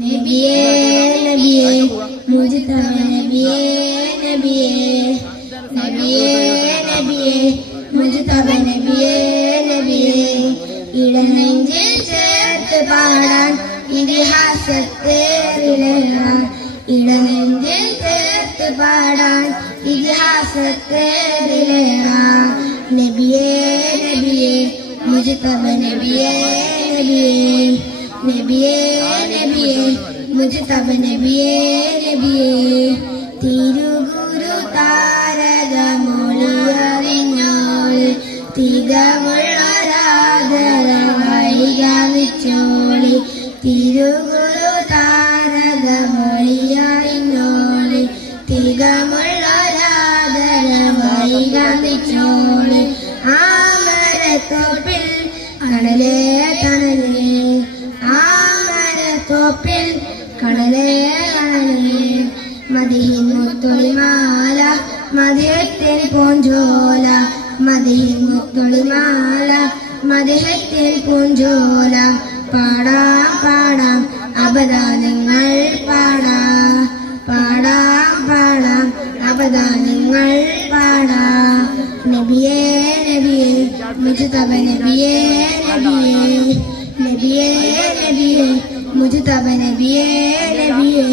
നബിയേ നബിയേ മുജ്തബ നബിയേ നബിയേ നബിയേ നബിയേ മുജ്തബ നബിയേ നബിയേ ഇടനെഞ്ചിൽ ചേർത്ത് പാടാൻ ഇതിഹാസത്തെ വിളയാൻ ഇടനെഞ്ചിൽ ചേർത്ത് പാടാൻ ഇതിഹാസത്തെ വിളയാൻ നബിയേ നബിയേ മുജ്തബ നബിയേ നബിയേ നബിയേ നബിയേ മുജ്തബ നബിയേ നബിയേ തിരുഗുരു താരകമൊളിയറിഞ്ഞോളി തികവുള്ളൊരാദരവായി ഗാനിച്ചോളി തിരുഗുരു താരകമൊളിയറിഞ്ഞോളി തികവുള്ളൊരാദരവായി ഗാനിച്ചോളി ആമരത്തോപ്പിൽ കടലേ തണലേ ആമരത്തോപ്പിൽ കടലേ കടലേ മദിഹിൻ മുത്തൊളിമാല മദിഹത്തിൽ പൂഞ്ചോല മദിഹിൻ മുത്തൊളിമാല മദിഹത്തിൽ പൂഞ്ചോല പാടാം പാടാം അപദാനങ്ങൾ പാടാം പാടാം പാടാം അപദാനങ്ങൾ പാടാം നബിയേ നബിയേ മുജ്തബ നബിയേ നബിയേ നബിയേ നബിയേ മുജ്തബ നബിയേ നബിയേ